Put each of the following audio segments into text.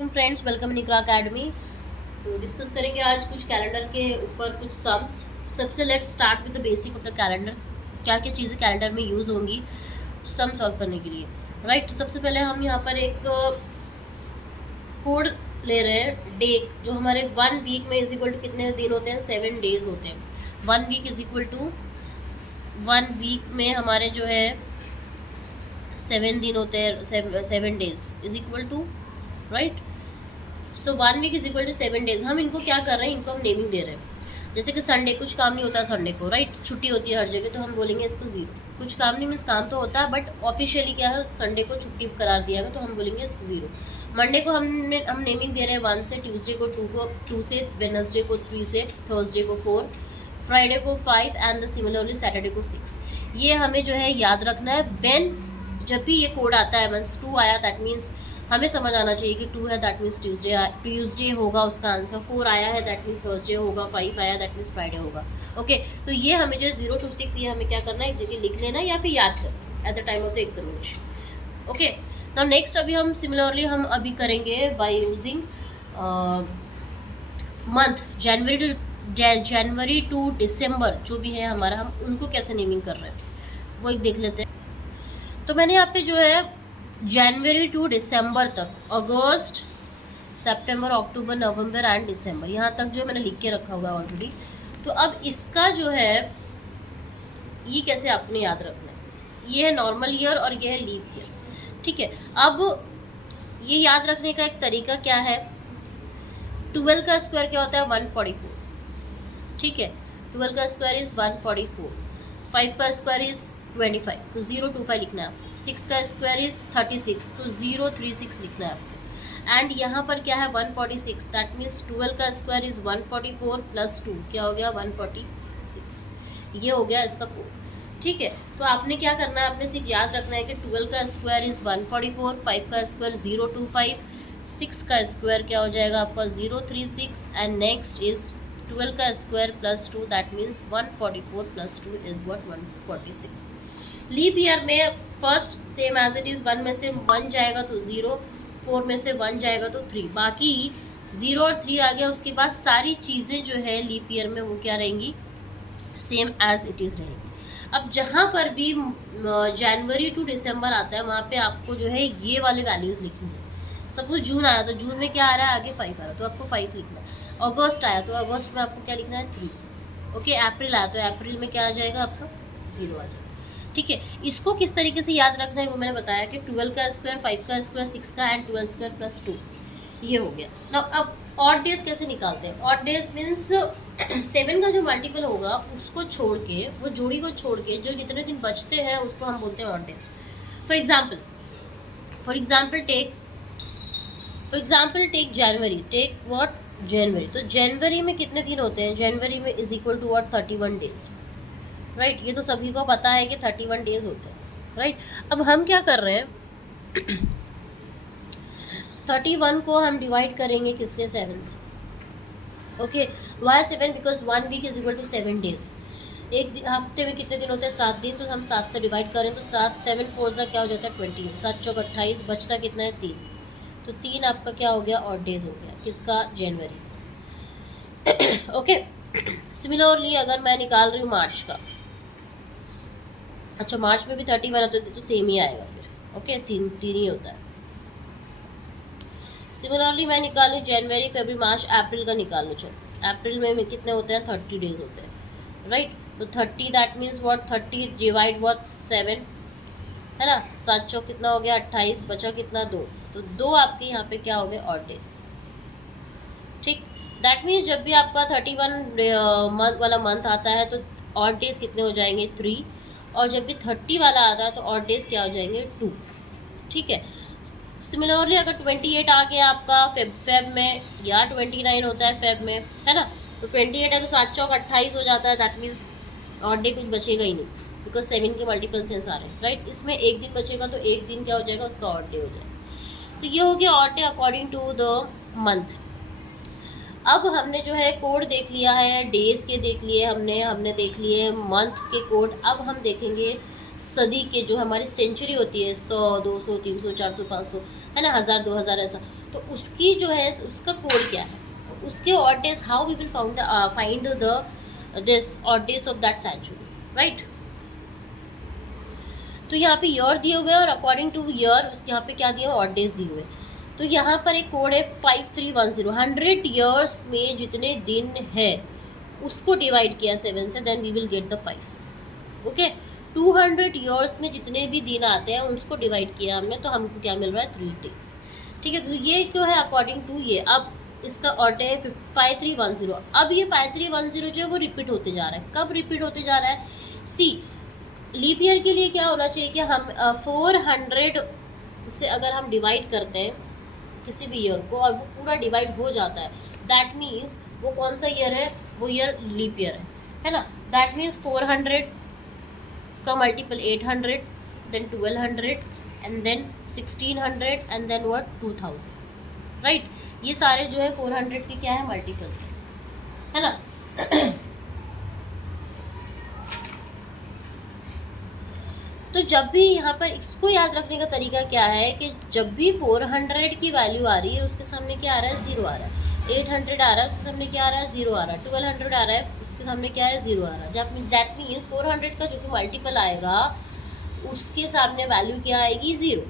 वालेकुम friends, welcome in Iqra academy. तो discuss करेंगे आज कुछ कैलेंडर के ऊपर कुछ सम्स। सबसे let's start with the basic of the calendar. क्या क्या चीज़ें कैलेंडर में यूज़ होंगी सम सॉल्व करने के लिए, राइट। तो सबसे पहले हम यहाँ पर एक कोड ले रहे हैं, डे, जो हमारे 1 वीक में इज इक्वल टू कितने दिन होते हैं, 7 डेज होते हैं। 1 week is equal to 1 week में हमारे जो है 7 दिन होते हैं, 7 days is equal to, right. So 1 week is equal to 7 days. हम इनको क्या कर रहे हैं, इनको हम नेमिंग दे रहे हैं। जैसे कि संडे, कुछ काम नहीं होता संडे को, राइट, छुट्टी होती है हर जगह, तो हम बोलेंगे इसको 0। कुछ काम नहीं, मीन्स काम तो होता है बट ऑफिशियली क्या है, संडे को छुट्टी करार दिया गया, तो हम बोलेंगे इसको 0। मंडे को हम नेमिंग दे रहे हैं 1 से, ट्यूसडे को 2 से, वेडनेसडे को 3 से, थर्सडे को 4, फ्राइडे को 5 एंड द सिमिलरली सैटरडे को 6। ये हमें जो है याद रखना है। व्हेन जब भी ये कोड आता है, मीन्स 2 आया, दैट मीन्स हमें समझ आना चाहिए कि 2 है, दैट मीन्स ट्यूसडे होगा उसका आंसर। 4 आया है, दैट मीन्स थर्सडे होगा। 5 आया, दैट मीन्स फ्राइडे होगा। ओके, तो ये हमें जो 0 to 6 ये हमें क्या करना है, एक जगह लिख लेना या फिर याद कर at the time of the examination. Okay, now next अभी हम सिमिलरली हम अभी करेंगे बाय यूजिंग मंथ, जनवरी टू दिसंबर जो भी है हमारा, हम उनको कैसे नेमिंग कर रहे हैं वो एक देख लेते हैं। तो मैंने यहाँ पे जो है जनवरी टू दिसंबर तक, अगस्त, सितंबर, अक्टूबर, नवंबर एंड दिसंबर, यहाँ तक जो मैंने लिख के रखा हुआ है ऑलरेडी। तो अब इसका जो है ये कैसे आपने याद रखना है। ये है नॉर्मल ईयर और ये है लीप ईयर, ठीक है। अब ये याद रखने का एक तरीका क्या है, 12 का स्क्वायर क्या होता है, 144, ठीक है। 12 का स्क्वायर इज 144, 5 का स्क्वायर इज 25, तो 025 लिखना है आपको। 6 का स्क्वायर इज 36, तो 036 लिखना है आपको। एंड यहाँ पर क्या है 146, दैट मीन्स 12 का स्क्वायर इज 144 प्लस 2 क्या हो गया 146। ये हो गया इसका कोड, ठीक है। तो आपने क्या करना है, आपने सिर्फ याद रखना है कि 12 का स्क्वायर इज 144, 5 का स्क्वायर 025, 6 का स्क्वायर क्या हो जाएगा आपका 036 एंड नेक्स्ट इज 12 का square plus 2, that means 144 plus 2 is what 146। Leap year में first same as it is, 1 में से 1 जाएगा तो 0, 4 में से 1 जाएगा तो 3, बाकी 0 और 3 आ गया। उसके बाद सारी चीज़ें जो है लीप ईयर में वो क्या रहेंगी, सेम एज इट इज़ रहेंगी। अब जहाँ पर भी जनवरी टू दिसंबर आता है वहाँ पे आपको जो है ये वाले वैल्यूज़ लिखनी है। सपोज जून आया तो जून में क्या आ रहा है, आगे 5 आ रहा है तो आपको 5 लिखना है। अगस्त आया तो अगस्त में आपको क्या लिखना है 3। ओके, अप्रैल आया तो अप्रैल में क्या आ जाएगा आपका 0 आ जाएगा, ठीक है। इसको किस तरीके से याद रखना है वो मैंने बताया कि 12 का स्क्वायर, 5 का स्क्वायर, 6 का एंड 12 स्क्वायर प्लस 2, ये हो गया ना। अब ऑड डेज कैसे निकालते हैं, ऑड डेज मीन्स 7 का जो मल्टीपल होगा उसको छोड़ के, वो जोड़ी को छोड़ के जो जितने दिन बचते हैं उसको हम बोलते हैं odd days. For example take January, take what January. तो जनवरी में कितने दिन होते हैं, जनवरी में is equal to what 31 days, right. ये तो सभी को पता है कि 31 डेज होते हैं, राइट। अब हम क्या कर रहे हैं 31 को हम डिवाइड करेंगे किससे, 7 से। Okay, why 7, because 1 week is equal to 7 days. एक हफ्ते में कितने दिन होते हैं, 7 दिन, तो हम 7 से डिवाइड करें तो 7, 7 4 सा क्या हो जाता है 20, 7 चौक 28, बचता कितना है 3, तो 3 आपका क्या हो गया ऑड डेज हो गया, किसका, जनवरी। ओके, सिमिलरली अगर मैं निकाल रही हूँ मार्च का, अच्छा मार्च में भी 31 होते थे तो सेम ही आएगा फिर। ओके, 3 ही होता है। सिमिलरली मैं निकालूँ जनवरी, फरवरी, मार्च, अप्रैल का निकालूँ। चलो अप्रैल में कितने होते हैं, 30 डेज होते हैं, राइट। तो 30 that means what 30 divide what 7 है ना, 7 चौक कितना हो गया 28, बचा कितना 2, तो 2 आपके यहाँ पे क्या हो गए ऑड डेज, ठीक। दैट मीन्स जब भी आपका 31 मंथ वाला मंथ आता है तो ऑड डेज कितने हो जाएंगे 3, और जब भी 30 वाला आता है तो ऑड डेज क्या हो जाएंगे 2, ठीक है। सिमिलरली अगर 28 आ गया आपका फेब में, या 29 होता है फेब में, है ना, तो 28 है तो 7 चौक 28 हो जाता है, दैट मीन्स ऑड डे कुछ बचेगा ही नहीं, बिकॉज 7 के मल्टीपल सेंस आ रहे हैं, राइट। इसमें एक दिन बचेगा तो एक दिन क्या हो जाएगा उसका ऑड डे हो जाएगा। तो ये हो गया odd day according to the month. अब हमने जो है कोड देख लिया है, डेज के देख लिए हमने देख लिए मंथ के कोड। अब हम देखेंगे सदी के, जो हमारी सेंचुरी होती है, 100, 200, 300, 400, 500, है ना, 1000, 2000 ऐसा, तो उसकी जो है उसका कोड क्या है, उसके odd days, how we will find the this odd days of that century, right. तो यहाँ पे ईयर दिए हुए हैं और अकॉर्डिंग टू ईयर उसके यहाँ पे क्या दिए, ऑड डेज दिए हुए। तो यहाँ पर एक कोड है 5310, 100 ईयर्स में जितने दिन है उसको डिवाइड किया 7 से, then we will get the 5। Okay, 200 years में जितने भी दिन आते हैं उसको डिवाइड किया हमने, तो हमको क्या मिल रहा है, 3 डेज। ठीक है, तो ये जो है अकॉर्डिंग टू ये। अब इसका ऑड है 5310। अब ये 5310 जो है वो रिपीट होते जा रहा है। कब रिपीट होते जा रहा है, सी लीप ईयर के लिए क्या होना चाहिए कि हम 400 से अगर हम डिवाइड करते हैं किसी भी ईयर को और वो पूरा डिवाइड हो जाता है, दैट मीन्स वो कौन सा ईयर है, वो ईयर लीप ईयर है ना। दैट मीन्स 400 का multiple 800, then 1200 and then 1600 and then what 2000, right. ये सारे जो है 400 के क्या है, मल्टीपल्स है ना। तो जब भी यहाँ पर इसको याद रखने का तरीका क्या है कि जब भी 400 की वैल्यू आ रही है उसके सामने क्या आ रहा है, 0 आ रहा है। 800 आ रहा है उसके सामने क्या आ रहा है, 0 आ रहा है। 1200 आ रहा है उसके सामने क्या है, 0 आ रहा है। जब दैट मीन्स 400 का जो भी मल्टीपल आएगा उसके सामने वैल्यू क्या आएगी, 0।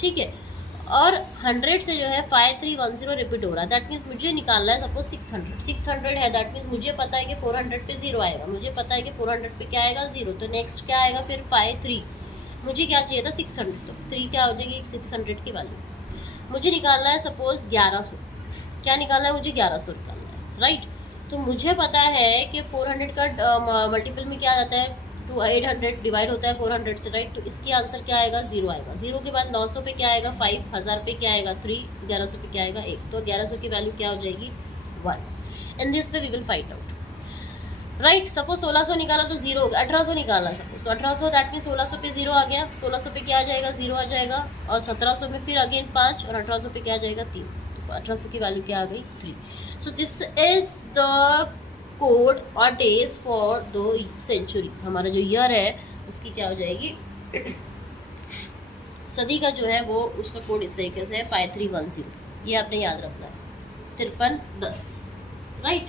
ठीक है, और 100 से जो है 5310 रिपीट हो रहा है। दैट मीन्स मुझे निकालना है सपोज 600 है। दैट मीन्स मुझे पता है कि 400 पे 0 आएगा, मुझे पता है कि 400 पे क्या आएगा, 0। तो नेक्स्ट क्या आएगा फिर 53, मुझे क्या चाहिए था 600, तो 3 क्या हो जाएगी 600 की वैल्यू। मुझे निकालना है सपोज 1100, क्या निकालना है मुझे, 1100 निकालना है, राइट। तो मुझे पता है कि 400 का मल्टीपल में क्या आ जाता है, 800 डिवाइड होता है 400 से, राइट। तो इसकी आंसर क्या आएगा, 0 आएगा। 0 के बाद 900 पे क्या आएगा, 5, 1000 पे क्या आएगा, 3, 1100 पे क्या आएगा, 1। तो 1100 की वैल्यू क्या हो जाएगी, 1। In this way we will find out, right. Suppose 1600 निकाला तो 0 हो गया, 1800 निकाला सपोज, तो 1800 दैट मीन 1600 पे 0 आ गया, 1600 पे क्या आ जाएगा, 0 आ जाएगा। और 1700 में फिर अगेन 5 और 1800 पे क्या आ जाएगा, 3। तो 1800 की वैल्यू क्या आ गई, 3। So this is the code और डेज फॉर द सेंचुरी। हमारा जो ईयर है उसकी क्या हो जाएगी, सदी का जो है वो उसका कोड इस तरीके से है 5310। ये आपने याद रखना है, 5310, राइट।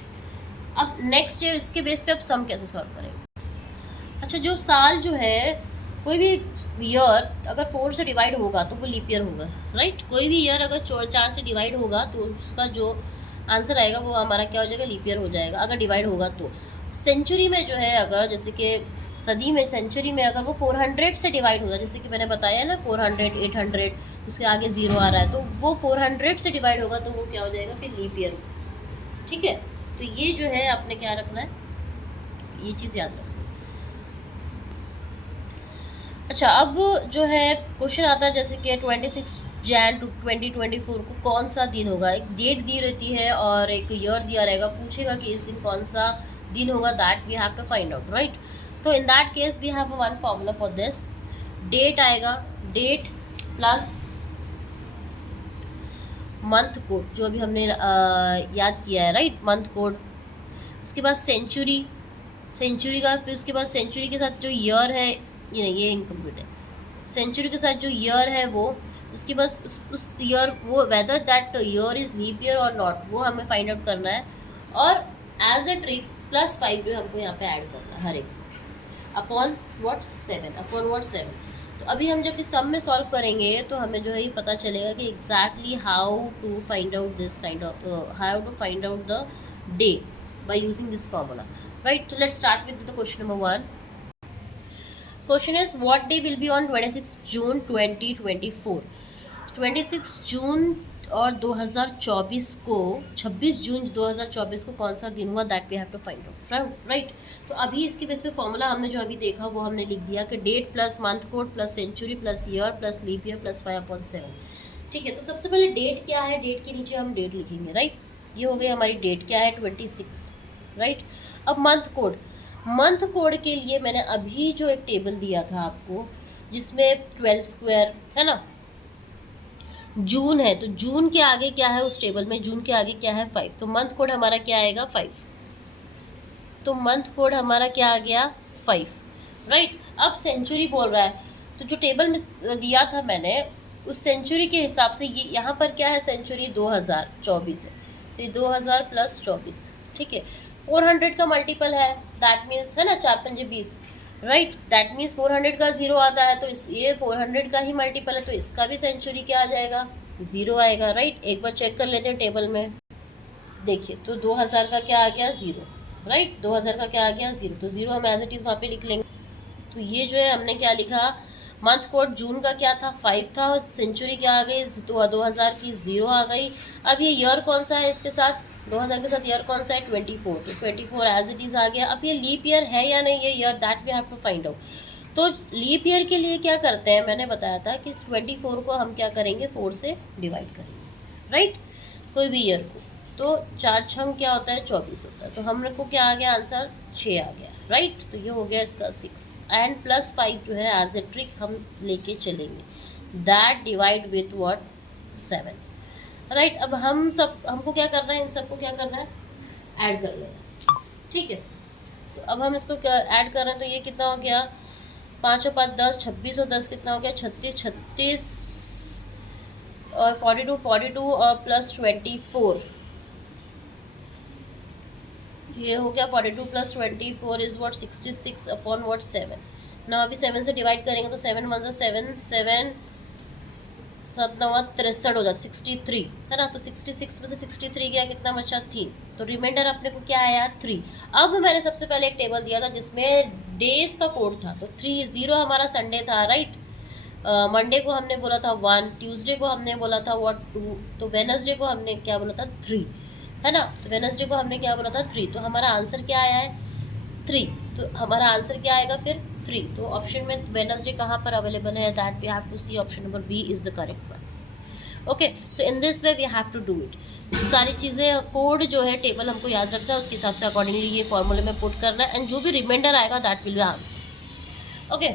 अब नेक्स्ट है, इसके बेस पे अब सम कैसे सॉल्व करेंगे। अच्छा, जो साल जो है, कोई भी ईयर अगर 4 से डिवाइड होगा तो वो लीप ईयर होगा, राइट। कोई भी ईयर अगर 4 से डिवाइड होगा तो उसका जो आंसर आएगा वो हमारा क्या हो जाएगा, लीप ईयर हो जाएगा, अगर डिवाइड होगा तो। सेंचुरी में जो है, अगर जैसे कि सदी में, सेंचुरी में अगर वो 400 से डिवाइड होगा, जैसे कि मैंने बताया ना 400, 800, उसके आगे 0 आ रहा है, तो वो 400 से डिवाइड होगा तो वो क्या हो जाएगा, फिर लीप ईयर। ठीक है, तो ये जो है आपने क्या रखना है, ये चीज़ याद रखना। अच्छा, अब जो है क्वेश्चन आता है जैसे कि 26 जैन 2024 को कौन सा दिन होगा। एक डेट दी रहती है और एक ईयर दिया रहेगा, पूछेगा कि इस दिन कौन सा दिन होगा, that we have to find out, right. तो in that case we have one formula for this. Date आएगा, डेट प्लस मंथ कोड जो अभी हमने याद किया है, राइट, मंथ कोड। उसके बाद सेंचुरी, सेंचुरी का, फिर उसके बाद सेंचुरी के साथ जो ईयर है, ये इनकम्प्लीट है। सेंचुरी के साथ जो ईयर है वो, उसके बाद उस ईयर, वो whether that year is leap year और नॉट, वो हमें फाइंड आउट करना है। और एज अ ट्रिक +5 जो हमको यहाँ पे ऐड करना है हर एक, अपॉन व्हाट 7, अपॉन व्हाट 7। तो अभी हम जब इस सम में सॉल्व करेंगे तो हमें जो है ये पता चलेगा कि exactly how to find out this kind of, how to find out the day by using this formula, right. तो let's start with the question number 1। Question is what day will be on 26 June 2024। 26 जून और 2024 को, 26 June 2024 को कौन सा दिन हुआ, that we have to find out, right. तो अभी इसके बेस पे फॉर्मूला हमने जो अभी देखा वो हमने लिख दिया कि date plus month code plus century plus year plus leap year plus 5/7। ठीक है, तो सबसे पहले डेट क्या है, डेट के नीचे हम डेट लिखेंगे, राइट। ये हो गई हमारी डेट, क्या है 26, राइट। अब मंथ कोड, मंथ कोड के लिए मैंने अभी जो एक टेबल दिया था आपको जिसमें 12 स्क्वायर है ना, जून है, तो जून के आगे क्या है उस टेबल में, जून के आगे क्या है 5, तो मंथ कोड हमारा क्या आएगा 5। तो मंथ कोड हमारा क्या आ गया 5, राइट। अब सेंचुरी बोल रहा है, तो जो टेबल में दिया था मैंने उस सेंचुरी के हिसाब से ये यहाँ पर क्या है, सेंचुरी 2024 है, तो ये 2000 + 24, ठीक है। 400 का मल्टीपल है, दैट मीन्स है ना 4 पंजे 20, राइट, दैट मीन्स 400 का 0 आता है, तो इस ये 400 का ही मल्टीपल है, तो इसका भी सेंचुरी क्या आ जाएगा, 0 आएगा, राइट। एक बार चेक कर लेते हैं टेबल में, देखिए तो 2000 का क्या आ गया, 0, राइट, 2000 का क्या आ गया, 0, तो 0 हम एज इट इज़ वहाँ पे लिख लेंगे। तो ये जो है हमने क्या लिखा, मंथ कोड जून का क्या था, 5 था, और सेंचुरी क्या आ गई, 2000 की 0 आ गई। अब ये ईयर कौन सा है इसके साथ, 2000 के साथ ईयर कौन सा है, 24, तो 24 एज इट इज़ आ गया। अब ये लीप ईयर है या नहीं ये year, that we have to find out. तो लीप ईयर के लिए क्या करते हैं, मैंने बताया था कि 24 को हम क्या करेंगे, 4 से डिवाइड करेंगे, राइट, कोई भी ईयर को। तो 4 छंग क्या होता है, 24 होता है, तो हम को क्या आ गया आंसर, 6 आ गया, राइट। तो ये हो गया इसका 6 एंड +5 जो है एज ए ट्रिक हम लेके चलेंगे, that divide with what, 7, right. अब हमको क्या करना है, इन सबको क्या करना है, ऐड कर लेना, ठीक है। तो अब हम इसको ऐड कर रहे हैं, तो ये कितना हो गया, 5 और 5 10, 26 और 10 कितना हो गया, 36 और 42 और +24, ये हो गया 42 + 24 इज व्हाट, 66 अपॉन व्हाट, 7 ना। अभी 7 से डिवाइड करेंगे तो 7 1 7 7 7 9 63 हो जाता, 63 है ना। तो 66 में से 63 गया, कितना बचा, 3, तो रिमाइंडर अपने को क्या आया, 3। अब मैंने सबसे पहले एक टेबल दिया था जिसमें डेज का कोड था, तो 30 हमारा संडे था, राइट। मंडे को हमने बोला था 1, ट्यूसडे को हमने बोला था व्हाट, 2, तो वेडनेसडे को हमने क्या बोला था, 3, है ना। तो वेडनेसडे को हमने क्या बोला था, 3, तो हमारा आंसर क्या आया है, 3, तो हमारा आंसर क्या आएगा फिर, 3। तो ऑप्शन में वेडनेसडे कहाँ पर अवेलेबल है, that we have to see, option number B is the correct one. Okay, so in this way we have to do it. सारी चीज़ें, कोड जो है टेबल हमको याद रखना है, उसके हिसाब से अकॉर्डिंगली ये फॉर्मूले में पुट करना है, एंड जो भी रिमाइंडर आएगा that will be answer. Okay,